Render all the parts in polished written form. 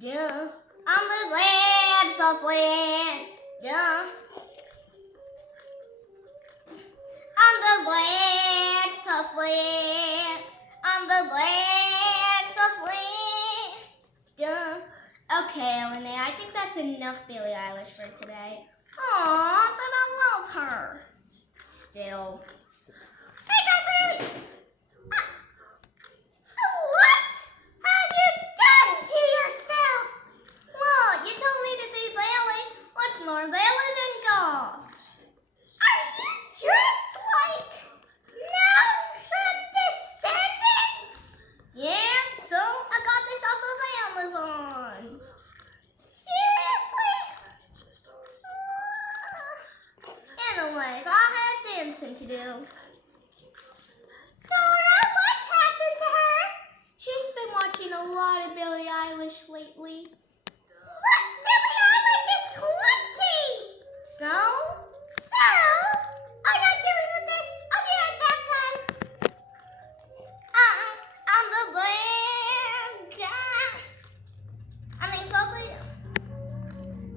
Duh. On the land, Southland. Duh. On the land, Southland. On the land, Southland. Duh. Okay, Elena, I think that's enough Billie Eilish for today. Aw, then I love her. Still. Hey guys, really? What have you done to yourself? Well, you told me to be Lily. What's more Lily than golf? Are you dressed like now from Descendants? Yeah, so I got this off of Amazon. Seriously? Anyways, I had dancing to do. Sarah, what's happened to her? She's been watching a lot of Billie Eilish lately. What? Billie Eilish is 20! So? I'm not dealing with this. I'll be right back, guys. I'm the bland guy. Probably.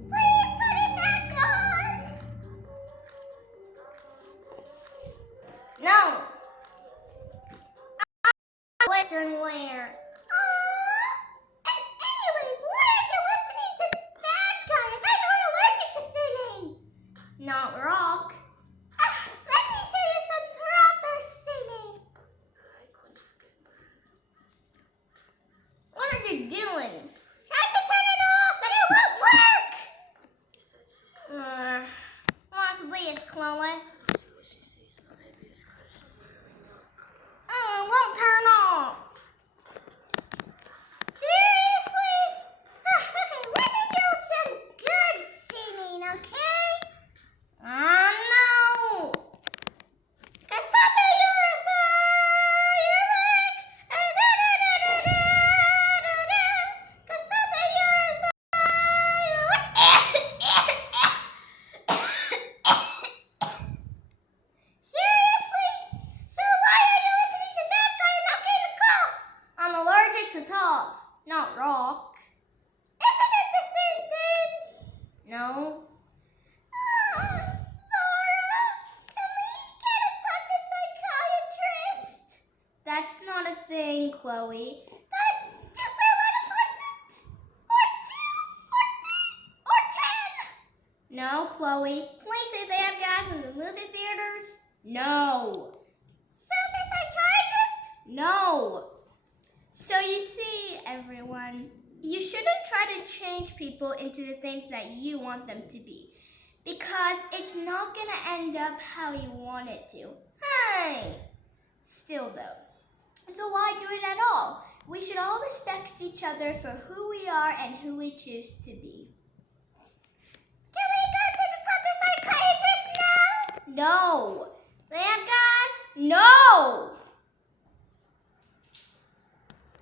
Please put it back on. No. Western wear. And anyways, why are you listening to that guy? I thought you were allergic to singing. Not rock. Let me show you some proper singing. What are you doing? Try to turn it off and it won't work. What is Chloe? Oh, it won't turn off. Seriously? Okay, let me do some good singing, okay? No. I thought that you were Seriously? So why are you listening to that guy and not getting a cough? I'm allergic to talk, not rock. Isn't it the same thing? No. Laura, can we get a talk to psychiatrist? That's not a thing, Chloe. Just for one appointment? Or two? Or three? Or 10? No, Chloe. Police say they have gas in the movie theaters? No. So the psychiatrist? No. So you see, everyone, you shouldn't try to change people into the things that you want them to be, because it's not going to end up how you want it to. Hey! Still though. So why do it at all? We should all respect each other for who we are and who we choose to be.